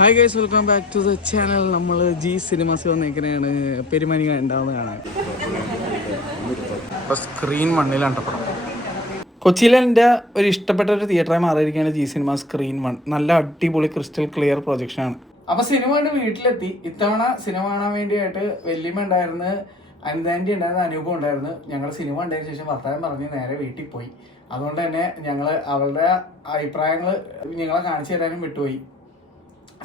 Hi guys, welcome back to the channel. നമ്മൾ G Cinemas വന്നേക്കനെയാണ് പെരുമനി ഉണ്ടാവുന്ന കാണാൻ. ഇപ്പോൾ സ്ക്രീൻ മണ്ണിലാണ് പടം. കൊച്ചിയിലെ എൻ്റെ ഒരു ഇഷ്ടപ്പെട്ട ഒരു തിയേറ്ററായി മാറിയിരിക്കുകയാണ് ജി സിനിമ സ്ക്രീൻ 1. നല്ല അടിപൊളി ക്രിസ്റ്റൽ ക്ലിയർ പ്രൊജക്ഷനാണ്. അപ്പോൾ സിനിമ കണ്ട് വീട്ടിലെത്തി. ഇത്തവണ സിനിമ കാണാൻ വേണ്ടിയായിട്ട് വല്യമ്മ ഉണ്ടായിരുന്നു, അനിതാൻറ്റി ഉണ്ടായിരുന്നു, അനൂപം ഉണ്ടായിരുന്നു. ഞങ്ങൾ സിനിമ കണ്ടതിന് ശേഷം വർത്തമാനം പറഞ്ഞ് നേരെ വീട്ടിൽ പോയി. അതുകൊണ്ട് തന്നെ ഞങ്ങൾ അവളുടെ അഭിപ്രായങ്ങൾ നിങ്ങളെ കാണിച്ചു തരാനും വിട്ടുപോയി.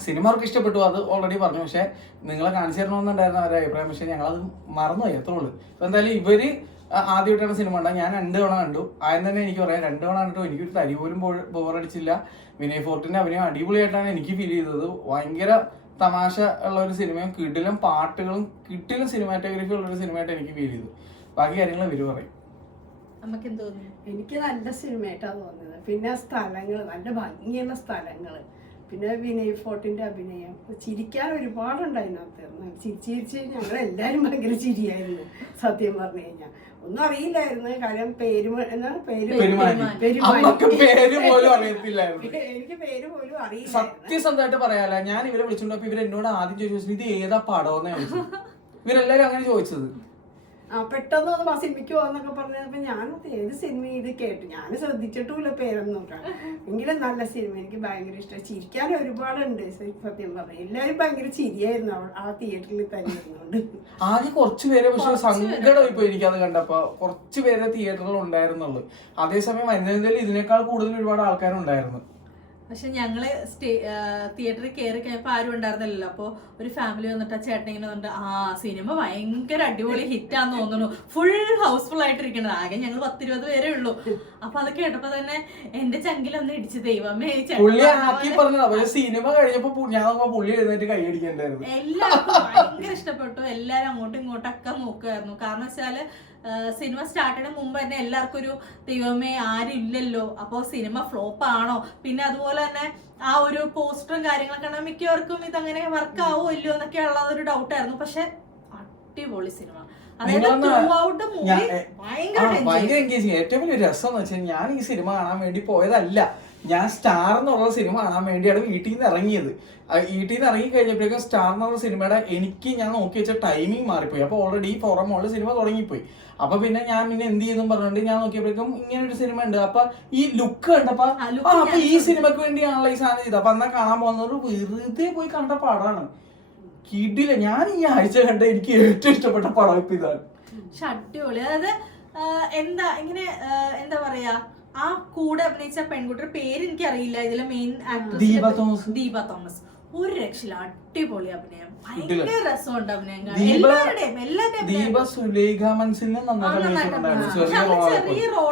സിനിമ അവർക്ക് ഇഷ്ടപ്പെട്ടു, അത് ഓൾറെഡി പറഞ്ഞു. പക്ഷേ നിങ്ങളെ കാണിച്ചു തരണമെന്നുണ്ടായിരുന്നു അവരുടെ അഭിപ്രായം. പക്ഷേ ഞങ്ങളത് മറന്നുപോയി, അത്രേ ഉള്ളൂ. അപ്പോൾ എന്തായാലും ഇവർ ആദ്യമായിട്ടാണ് സിനിമ കണ്ടത്. ഞാൻ 2 തവണ കണ്ടു. ആദ്യം തന്നെ എനിക്ക് പറയാം, 2 തവണ കണ്ടിട്ട് എനിക്കൊരു തരി പോലും ബോറടിച്ചില്ല. വിനയ് ഫോർട്ടിൻ്റെ അഭിനയം അടിപൊളിയായിട്ടാണ് എനിക്ക് ഫീൽ ചെയ്തത്. ഭയങ്കര തമാശ ഉള്ള ഒരു സിനിമയും കിടിലം പാട്ടുകളും കിടിലം സിനിമാറ്റോഗ്രഫി ഉള്ളൊരു സിനിമയായിട്ട് എനിക്ക് ഫീൽ ചെയ്തു. ബാക്കി കാര്യങ്ങൾ ഇവർ പറയും. എനിക്ക് നല്ല സിനിമയായിട്ടാണ് തോന്നുന്നത്. പിന്നെ സ്ഥലങ്ങൾ, നല്ല ഭംഗിയുള്ള സ്ഥലങ്ങൾ, പിന്നെ വിനയ് ഫോർട്ടിന്റെ അഭിനയം, ചിരിക്കാൻ ഒരുപാടുണ്ട് അതിനകത്ത്. ചിരിച്ച് ഞങ്ങളെല്ലാവരും ഭയങ്കര ചിരിയായിരുന്നു. സത്യം പറഞ്ഞു കഴിഞ്ഞാൽ ഒന്നും അറിയില്ലായിരുന്നു. കാര്യം എനിക്ക് പേര് പോലും അറിയില്ല. സത്യസന്ധമായിട്ട് പറയാല, ഞാൻ ഇവരെ വിളിച്ചോണ്ടപ്പോ ഇവരെന്നോട് ആദ്യം ചോദിച്ചത് ഇത് ഏതാ പടമെന്നാ ചോദിച്ചത്. ഇവരെല്ലാരും അങ്ങനെ ചോദിച്ചത്. പെട്ടെന്ന് ഒന്ന് ആ സിനിമയ്ക്ക് പോകാന്നൊക്കെ പറഞ്ഞപ്പോ ഞാൻ ഏത് സിനിമ ഇത് കേട്ടു. ഞാൻ ശ്രദ്ധിച്ചിട്ടുമില്ല പേരൊന്നും നോക്കാം. എങ്കിലും നല്ല സിനിമ, എനിക്ക് ഭയങ്കര ഇഷ്ടം. ചിരിക്കാൻ ഒരുപാടുണ്ട് സത്യം പറഞ്ഞു. എല്ലാവരും ഭയങ്കര ചിരിയായിരുന്നു ആ തിയേറ്ററിൽ തന്നെ ഇരുന്നുകൊണ്ട്. ആദ്യം കുറച്ചുപേരെ, പക്ഷെ സങ്കടം ഇപ്പൊ എനിക്കത് കണ്ടപ്പോ കുറച്ചുപേരെ തിയേറ്ററിൽ ഉണ്ടായിരുന്നുള്ളു. അതേസമയം വരുന്നതിൽ ഇതിനേക്കാൾ കൂടുതൽ ഒരുപാട് ആൾക്കാരുണ്ടായിരുന്നു. പക്ഷെ ഞങ്ങള് തിയേറ്ററിൽ കയറി കഴിഞ്ഞപ്പോ ആരും ഉണ്ടായിരുന്നില്ലല്ലോ. അപ്പൊ ഒരു ഫാമിലി വന്നിട്ട് ആ ചേട്ടൻ ഇങ്ങനെ വന്നിട്ട് സിനിമ ഭയങ്കര അടിപൊളി ഹിറ്റാന്ന് തോന്നുന്നു, ഫുൾ ഹൗസ്ഫുൾ ആയിട്ടിരിക്കണത്. ആകെ ഞങ്ങൾ 10-20 പേരേ ഉള്ളൂ. അപ്പൊ അത് കേട്ടപ്പോ തന്നെ എന്റെ ചങ്കിലൊന്ന് ഇടിച്ച്, ദൈവമേ സിനിമ കഴിഞ്ഞപ്പോ ഞാൻ പുള്ളി എഴുന്നേറ്റ് കൈയടിക്കണ്ടായിരുന്നു. എല്ലാവർക്കും ഭയങ്കര ഇഷ്ടപ്പെട്ടു. എല്ലാരും അങ്ങോട്ടും ഇങ്ങോട്ടൊക്കെ നോക്കുമായിരുന്നു. കാരണം വെച്ചാല് സിനിമ സ്റ്റാർട്ട് ചെയ്യുന്ന മുമ്പ് തന്നെ എല്ലാവർക്കും ഒരു ദൈവമേ ആരും ഇല്ലല്ലോ, അപ്പോൾ സിനിമ ഫ്ലോപ്പ് ആണോ. പിന്നെ അതുപോലെ തന്നെ ആ ഒരു പോസ്റ്ററും കാര്യങ്ങളൊക്കെ കാണാൻ മിക്കവർക്കും ഇതങ്ങനെ വർക്ക് ആവോ ഇല്ലയോ എന്നൊക്കെ ഉള്ള ഒരു ഡൗട്ടായിരുന്നു. പക്ഷെ അടിപൊളി സിനിമ. ഭയങ്കര എൻഗേജിങ്. ഏറ്റവും വലിയ രസം എന്ന് വെച്ചാൽ ഞാൻ ഈ സിനിമ കാണാൻ വേണ്ടി പോയതല്ല. ഞാൻ സ്റ്റാർ എന്നുള്ള സിനിമ കാണാൻ വേണ്ടിയാണ് വീട്ടിൽ നിന്ന് ഇറങ്ങിയത്. വീട്ടിൽ നിന്ന് ഇറങ്ങി കഴിഞ്ഞപ്പോഴേക്കും സ്റ്റാർ എന്നുള്ള സിനിമയുടെ ഞാൻ നോക്കി വെച്ച ടൈമിംഗ് മാറിപ്പോയി. അപ്പോൾ ഓൾറെഡി ഈ ഫോറം മോളിൽ സിനിമ തുടങ്ങിപ്പോയി. അപ്പൊ പിന്നെ ഞാൻ എന്ത് ചെയ്യുന്നു പറഞ്ഞുകൊണ്ട് ഞാൻ നോക്കിയപ്പോഴേക്കും ഇങ്ങനെ ഒരു സിനിമ ഉണ്ട്. അപ്പൊ ഈ ലുക്ക് കണ്ടപ്പോ അപ്പൊ ഈ സിനിമക്ക് വേണ്ടിയാണല്ലോ ഈ സാധനം ചെയ്തത്. അപ്പൊ എന്നാ കാണാൻ പോകുന്നത് വെറുതെ പോയി കണ്ട പടമാണ്. കിടില. ഞാൻ ഈ ആഴ്ച കണ്ട എനിക്ക് ഏറ്റവും ഇഷ്ടപ്പെട്ട പടം ഇപ്പൊ ഇതാണ്. അടിപൊളി. അതായത് എന്താ പറയാ, ആ കൂടെ അഭിനയിച്ച പെൺകുട്ടിയുടെ പേര് എനിക്ക് അറിയില്ല. ഇതിലെ മെയിൻ ആക്ട്രസ് ദീപ തോമസ്. ഒരു രക്ഷയില്ല, അടിപൊളി അഭിനയം. ഭയങ്കര രസമുണ്ട് അഭിനയം.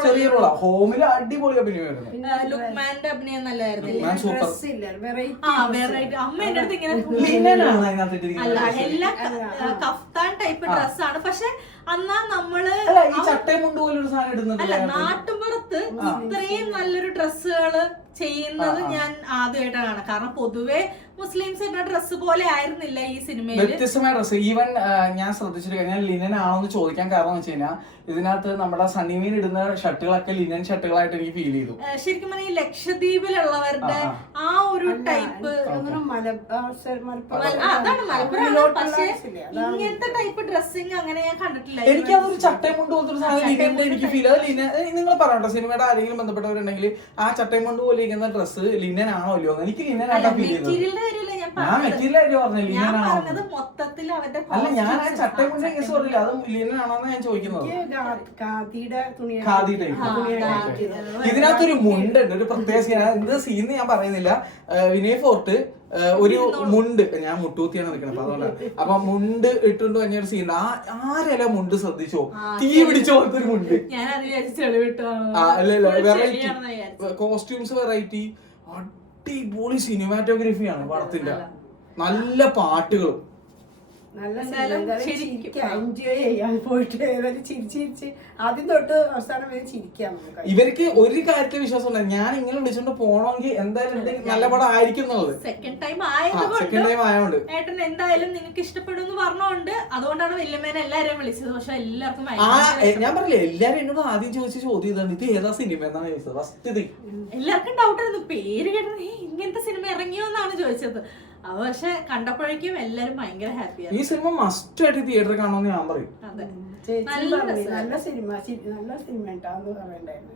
ചെറിയ റോളാ, ഹോമില് അടിപൊളി അഭിനയമായിരുന്നു. ലുക്മാന്റെ അഭിനയം നല്ലായിരുന്നില്ല. അമ്മ എന്റെ അടുത്ത് ഇങ്ങനെ എല്ലാ കഫ്താൻ ടൈപ്പ് ഡ്രസ്സാണ്. പക്ഷെ എന്നാ നമ്മള് അല്ല, നാട്ടുമ്പുറത്ത് ഇത്രയും നല്ലൊരു ഡ്രസ്സുകള് ചെയ്യുന്നത് ഞാൻ ആദ്യമായിട്ടാണ് കാണുന്നത്. കാരണം പൊതുവെ മുസ്ലിംസ് ഇടുന്ന ഡ്രസ്സ് പോലെ ആയിരുന്നില്ല ഈ സിനിമയിൽ. വ്യത്യസ്തമായ ഡ്രസ്സ്. ഈവൻ ഞാൻ ശ്രദ്ധിച്ചിട്ട് കഴിഞ്ഞാൽ ലിനൻ ആണോ എന്ന് ചോദിക്കാൻ കാരണം എന്ന് വെച്ച് കഴിഞ്ഞാൽ ഇതിനകത്ത് നമ്മുടെ സണ്ണിമീൻ ഇടുന്ന ഷർട്ടുകളൊക്കെ ലിനൻ ഷർട്ടുകളായിട്ട് എനിക്ക് ഫീൽ ചെയ്തു. ശരിക്കും പറഞ്ഞാൽ ഈ ലക്ഷദ്വീപിലുള്ളവരുടെ ആ ഒരു ടൈപ്പ് അതാണ് മലപ്പുറം. പക്ഷെ ഇങ്ങനത്തെ ടൈപ്പ് ഡ്രസ്സിങ് അങ്ങനെ ഞാൻ കണ്ടിട്ടില്ല. എനിക്കതൊരു ചട്ടയും കൊണ്ട് പോലത്തെ ഒരു സാധനം ലിനന്റെ എനിക്ക് ഫീൽ. അത് നിങ്ങൾ പറയട്ടോ, സിനിമയുടെ ആരെങ്കിലും ബന്ധപ്പെട്ടവരുണ്ടെങ്കിൽ ആ ചട്ടയും കൊണ്ട് പോലെ ഇരിക്കുന്ന ഡ്രസ്സ് ലിനൻ ആണോ ഇല്ലയോ? എനിക്ക് ലിനൻ ആയിട്ടാ ഫീൽ ചെയ്തത്. ഞാൻ മെറ്റീരിയൽ ആയിട്ട് പറഞ്ഞു ലിനൻ ആണോ. അല്ല, ഞാൻ ആ ചട്ടയും കൊണ്ട് കേസ് പറഞ്ഞില്ല, അത് ലിനൻ ആണോന്ന് ഞാൻ ചോദിക്കുന്നത്. ഖാദി ടൈപ്പ്. ഇതിനകത്തൊരു മുണ്ടുണ്ട്, ഒരു പ്രത്യേക സീൻ. എന്ത് സീന്ന് ഞാൻ പറയുന്നില്ല. വിനയ് ഫോർട്ട് ഒരു മുണ്ട്, ഞാൻ മുട്ടൂത്തിയാണ് നിൽക്കുന്നത് അപ്പൊ അതുകൊണ്ടാണ്. അപ്പൊ മുണ്ട് ഇട്ടുകൊണ്ട് കഴിഞ്ഞൊരു സീൻ. ആരെല്ലാം മുണ്ട് ശ്രദ്ധിച്ചോ, തീ പിടിച്ചോ ഒരു മുണ്ട്. വെറൈറ്റി കോസ്റ്റ്യൂംസ്, വെറൈറ്റി, അടിപൊളി സിനിമാറ്റോഗ്രഫിയാണ് പടത്തിന്റെ. നല്ല പാട്ടുകളും. എൻജോയ് ചെയ്യാൻ പോയിട്ട് ചിരിച്ച് ആദ്യം തൊട്ട് അവസാനം വരെ ചിരിക്കാം. ഇവർക്ക് ഒരു കാര്യത്തിൽ വിശ്വാസം ഉണ്ട്, ഞാൻ ഇങ്ങനെ വിളിച്ചോണ്ട് പോണെങ്കിൽ എന്തായാലും നല്ല പടം ആയിരിക്കും എന്നുള്ളത്. സെക്കൻഡ് ടൈം ആയതുകൊണ്ട് ഏട്ടൻ എന്തായാലും നിങ്ങൾക്ക് ഇഷ്ടപ്പെടും എന്ന് പറഞ്ഞോണ്ട് അതുകൊണ്ടാണ് വല്യമ്മേനെ എല്ലാരെയും വിളിച്ചത്. പക്ഷെ എല്ലാവർക്കും ഞാൻ പറഞ്ഞില്ലേ, എല്ലാരും എന്നോട് ആദ്യം ചോദിച്ച ചോദ്യം ഇതാണ്, ഇത് ഏതാ സിനിമ എന്നാണ് ചോദിച്ചത്. ഫസ്റ്റ് എല്ലാവർക്കും ഡൗട്ട് ആയിരുന്നു, പേര് കേട്ടത് ഇങ്ങനത്തെ സിനിമ ഇറങ്ങിയോ എന്നാണ് ചോദിച്ചത്. പക്ഷെ കണ്ടപ്പോഴേക്കും എല്ലാരും ഭയങ്കര ഹാപ്പിയാണ്. ഈ സിനിമ മസ്റ്റ് ആയിട്ട് തിയേറ്ററിൽ കാണുമെന്ന് ഞാൻ പറയും. അതെ, നല്ല സിനിമ ഉണ്ടാന്ന് പറയണ്ടായിരുന്നു.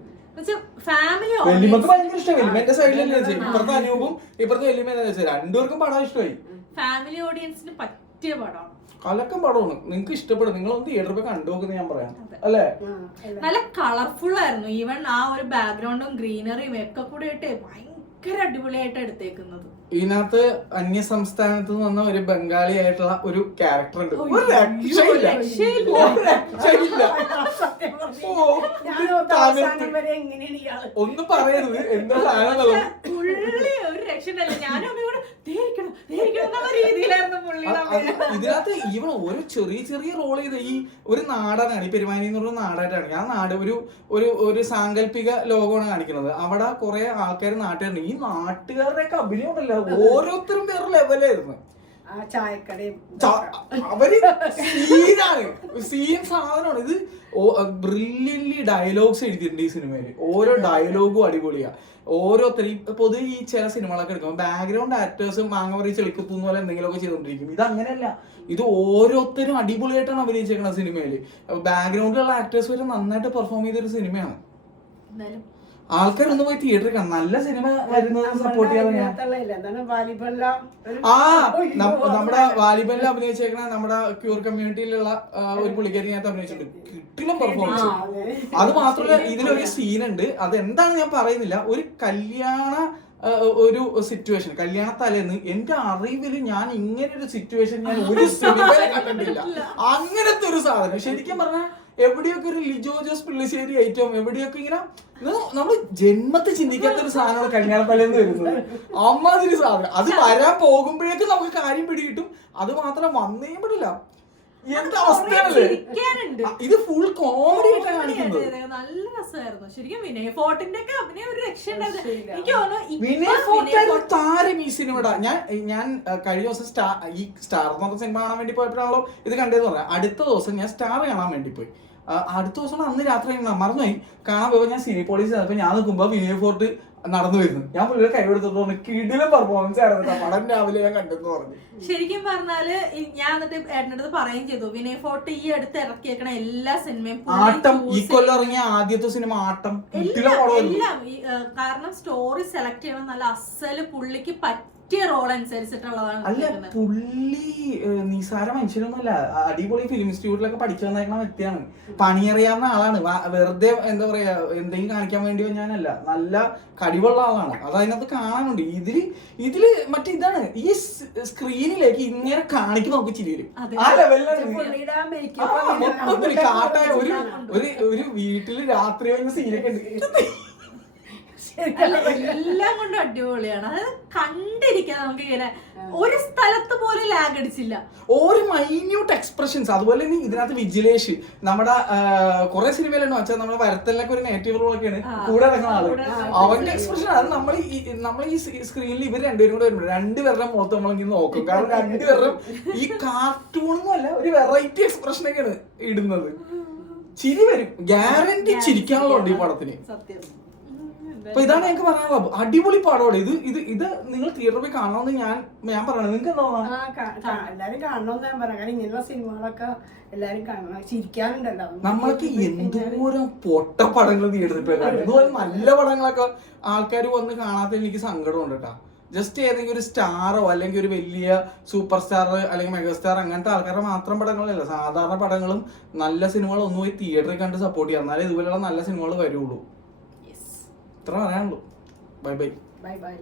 ഫാമിലി വെല്ലിമക്ക് ഭയങ്കര ഇഷ്ടമായി. വെല്ലിമന്റെ സൈഡിലല്ലേ ഇപ്പുറത്തെ അനൂപും ഇപ്പുറത്തെ വെല്ലിമ രണ്ടുപേർക്കും പടം ഇഷ്ടമായി. ഫാമിലി ഓഡിയൻസിന് പറ്റിയ പടമാണ്, കലക്കം പടമാണ്. നിങ്ങൾക്ക് ഇഷ്ടപ്പെടും, നിങ്ങളൊന്ന് തിയേറ്ററിൽ പോയി കണ്ടുപോകുന്ന ഞാൻ പറയാം അല്ലേ. നല്ല കളർഫുൾ ആയിരുന്നു. ഈവൻ ആ ഒരു ബാക്ക്ഗ്രൗണ്ടും ഗ്രീനറിയും ഒക്കെ കൂടെ ആയിട്ട് ഭയങ്കര അടിപൊളിയായിട്ട് എടുത്തേക്കുന്നത്. ഇതിനകത്ത് അന്യ സംസ്ഥാനത്ത് നിന്ന് വന്ന ഒരു ബംഗാളി ആയിട്ടുള്ള ഒരു ക്യാരക്ടർ ഉണ്ട്. ഒരു രക്ഷയില്ല. ഒന്നും പറയരുത്, എന്താ സാധനം ഒരു രക്ഷയില്ല. ഞാനും അമ്മയോട് ഇതിനകത്ത് ഈവൻ ഓരോ ചെറിയ ചെറിയ റോൾ ചെയ്ത് ഈ ഒരു നാടാണ്, ഈ പെരുമാനി എന്ന് പറഞ്ഞ നാടായിട്ടാണ്. ആ നാട് ഒരു സാങ്കല്പിക ലോകമാണ് കാണിക്കുന്നത്. അവിടെ കുറെ ആൾക്കാർ നാട്ടുകാരുണ്ട്. ഈ നാട്ടുകാരുടെയൊക്കെ അഭിനയം ഉണ്ടല്ലോ, ഓരോരുത്തരും വേറെ ലെവലായിരുന്നു. അവര് സീനാണ്, സീൻ സാധനമാണ്. ഇത് ബ്രില്യൻലി ഡയലോഗ്സ് എഴുതിയിട്ടുണ്ട് ഈ സിനിമയില്. ഓരോ ഡയലോഗും അടിപൊളിയാ. ഓരോരുത്തരും പൊതുവെ ഈ ചില സിനിമകളൊക്കെ എടുക്കുമ്പോൾ ബാക്ക്ഗ്രൗണ്ട് ആക്ടേഴ്സും മാങ്ങ പറയും ചെളിക്കുത്തുന്ന പോലെ എന്തെങ്കിലുമൊക്കെ ചെയ്തോണ്ടിരിക്കും. ഇത് അങ്ങനെയല്ല, ഇത് ഓരോരുത്തരും അടിപൊളിയായിട്ടാണ് അഭിനയിച്ചേക്കുന്ന സിനിമയില്. ബാക്ക്ഗ്രൗണ്ടിലുള്ള ആക്ടേഴ്സ് വരെ നന്നായിട്ട് പെർഫോം ചെയ്തൊരു സിനിമയാണ്. ആൾക്കാരൊന്ന് പോയി തിയേറ്ററിൽ കാണാം. നല്ല സിനിമ വരുന്നത് സപ്പോർട്ട് ചെയ്യാതെ നമ്മുടെ വാലിബലിൽ അഭിനയിച്ചേക്കണ നമ്മുടെ ക്യൂർ കമ്മ്യൂണിറ്റിയിലുള്ള ഒരു പുള്ളിക്കാരിനകത്ത് അഭിനയിച്ചിട്ടുണ്ട്. കിട്ടില്ല പെർഫോമൻസ്. അത് മാത്രമല്ല ഇതിലൊരു സീനുണ്ട്, അതെന്താണ് ഞാൻ പറയുന്നില്ല. ഒരു ഒരു സിറ്റുവേഷൻ, കല്യാണ തലേന്ന് എന്റെ അറിവില് ഞാൻ ഇങ്ങനെ ഒരു സിറ്റുവേഷൻ ഞാൻ ഒരു സിനിമയിലും കണ്ടിട്ടില്ല. അങ്ങനത്തെ ഒരു സാധനം ശരിക്കും പറഞ്ഞാൽ എവിടെയൊക്കെ ഒരു ലിജോ ജോസ് പിള്ളശ്ശേരി ഐറ്റം, എവിടെയൊക്കെ ഇങ്ങനെ നമ്മള് ജന്മത്തെ ചിന്തിക്കാത്ത ഒരു സാധനമാണ് കല്യാണത്തലേന്ന് വരുന്നത്. അമ്മാതിരി സാധനം. അത് വരാൻ പോകുമ്പോഴേക്കും നമുക്ക് കാര്യം പിടികിട്ടും. അത് മാത്രം വന്നേ പെടില്ല. എന്താ അവസ്ഥയാണല്ലേ. ഇത് ഫുൾ കോമഡി ആയിട്ടാണ് കാണിക്കുന്നത്. നല്ല രസമായിരുന്നു ശരിക്കും. വിനയ് ഫോർട്ടിന്റെ ഒക്കെ അഭിനയം ഒരു രക്ഷ. വിനയ് ഫോർട്ട് താരം ഈ സിനിമയുടെ. ഞാൻ കഴിഞ്ഞ ദിവസം ഈ സ്റ്റാർ എന്ന് പറഞ്ഞ സിനിമ കാണാൻ വേണ്ടി പോയപ്പോഴാണല്ലോ ഇത് കണ്ടതെന്ന് പറയാം. അടുത്ത ദിവസം ഞാൻ സ്റ്റാർ കാണാൻ വേണ്ടി പോയി. അടുത്ത ദിവസം അന്ന് രാത്രി മറന്നുപോയി കാണാൻ പോയപ്പോ ഞാൻ സിനിപോളീസ് ചെന്നപ്പോ ഞാൻ നോക്കുമ്പോ വിനയ് ഫോർട്ട് നടന്നു വരുന്നു. ഞാൻ പുള്ളിയുടെ കൈവെടുത്തിട്ട് പറഞ്ഞു കിടിലം പെർഫോമൻസ് ആയിരുന്നു, പടം രാവിലെ ഞാൻ കണ്ടെന്ന് പറഞ്ഞു. ശരിക്കും പറഞ്ഞാല് ഞാൻ എന്നിട്ട് ഏട്ടൻ്റെ അടുത്ത് പറയുകയും ചെയ്തു, വിനയ് ഫോർട്ട് ഈ അടുത്ത് ഇറക്കിയേക്കണ എല്ലാ സിനിമയും ആട്ടം, ഈ കൊല്ലം ഇറങ്ങിയ ആദ്യത്തെ സിനിമ ആട്ടം എല്ലാം. കാരണം സ്റ്റോറി സെലക്ട് ചെയ്യണം, നല്ല അസല് പുള്ളിക്ക് റോൾ അനുസരിച്ചിട്ടുള്ളതാണ്. അല്ല പുള്ളി നിസാര മനുഷ്യനൊന്നുമല്ല, അടിപൊളി ഫിലിം ഇൻസ്റ്റിറ്റ്യൂട്ടിലൊക്കെ പഠിച്ചു വന്നേക്കുന്ന വ്യക്തിയാണ്. പണിയറിയാവുന്ന ആളാണ്. വെറുതെ എന്താ പറയാ എന്തെങ്കിലും കാണിക്കാൻ വേണ്ടി ഞാനല്ല, നല്ല കഴിവുള്ള ആളാണ്. അത് അതിനകത്ത് കാണാനുണ്ട്. ഇതില് മറ്റിതാണ് ഈ സ്ക്രീനിലേക്ക് ഇങ്ങനെ കാണിക്കുന്ന നമുക്ക് ചിരിയില് ആ ലെവലിലാണ്. മൊത്തത്തില് കാട്ടായ ഒരു വീട്ടില് രാത്രി വന്ന സീനൊക്കെ ഉണ്ട്. എല്ലാം കൊണ്ടും അടിപൊളിയാണ്. അതായത് കണ്ടിരിക്കാൻ നമുക്ക് ഇങ്ങനെ ഒരു സ്ഥലത്ത് പോലും ലാഗ് അടിച്ചില്ല. ഒരു മൈന്യൂട്ട് എക്സ്പ്രഷൻസ്. അതുപോലെ തന്നെ ഇതിനകത്ത് വിജിലേഷ് നമ്മുടെ കുറെ സിനിമയിലുണ്ടോ വെച്ചാൽ നമ്മുടെ വരത്തലിനൊക്കെ ഒരു നേറ്റീവ് റോൾ ഒക്കെയാണ് കൂടെ ഇറങ്ങുന്ന ആള്. അവന്റെ എക്സ്പ്രഷൻ അത് നമ്മൾ ഈ സ്ക്രീനിൽ ഇവർ രണ്ടുപേരും കൂടെ വരുമ്പോൾ രണ്ടുപേരുടെ മുഖത്ത് നമ്മളിങ്ങനെ നോക്കും. കാരണം രണ്ടുപേരും ഈ കാർട്ടൂണൊന്നും അല്ല, ഒരു വെറൈറ്റി എക്സ്പ്രഷൻ ഒക്കെയാണ് ഇടുന്നത്. ചിരി വരും, ഗ്യാരണ്ടി ചിരിക്കാനുള്ളതുണ്ട് ഈ പടത്തിന്. അപ്പൊ ഇതാണ് ഞങ്ങൾക്ക് പറയാനുള്ളത്. അടിപൊളി പടമാണ് ഇത് നിങ്ങൾ തിയേറ്ററിൽ പോയി കാണണമെന്ന് ഞാൻ പറയണത്. നിങ്ങൾക്ക് എന്താ എല്ലാരും കാണണമെന്ന് ഞാൻ പറയാം. കാരണം ഇങ്ങനെയുള്ള സിനിമകളൊക്കെ എല്ലാരും കാണണം, ചിരിക്കാനുണ്ടല്ലോ. നമ്മളൊക്കെ എന്തോരം പൊട്ട പടങ്ങൾ തിയേറ്ററിൽ പോയി കാണും. ഇതുപോലെ നല്ല പടങ്ങളൊക്കെ ആൾക്കാർ വന്ന് കാണാത്ത എനിക്ക് സങ്കടമുണ്ട് കേട്ടോ. ജസ്റ്റ് ഏതെങ്കിലും ഒരു സ്റ്റാറോ അല്ലെങ്കിൽ ഒരു വലിയ സൂപ്പർ സ്റ്റാർ അല്ലെങ്കിൽ മെഗാസ്റ്റാർ അങ്ങനത്തെ ആൾക്കാരുടെ മാത്രം പടങ്ങളല്ല, സാധാരണ പടങ്ങളും നല്ല സിനിമകളും ഒന്നും പോയി തിയേറ്ററിൽ കണ്ട് സപ്പോർട്ട് ചെയ്യാം. എന്നാലേ ഇതുപോലെയുള്ള നല്ല സിനിമകൾ വരുള്ളൂ. ഇത്ര പറയാനുള്ളൂ. Bye bye. Bye bye.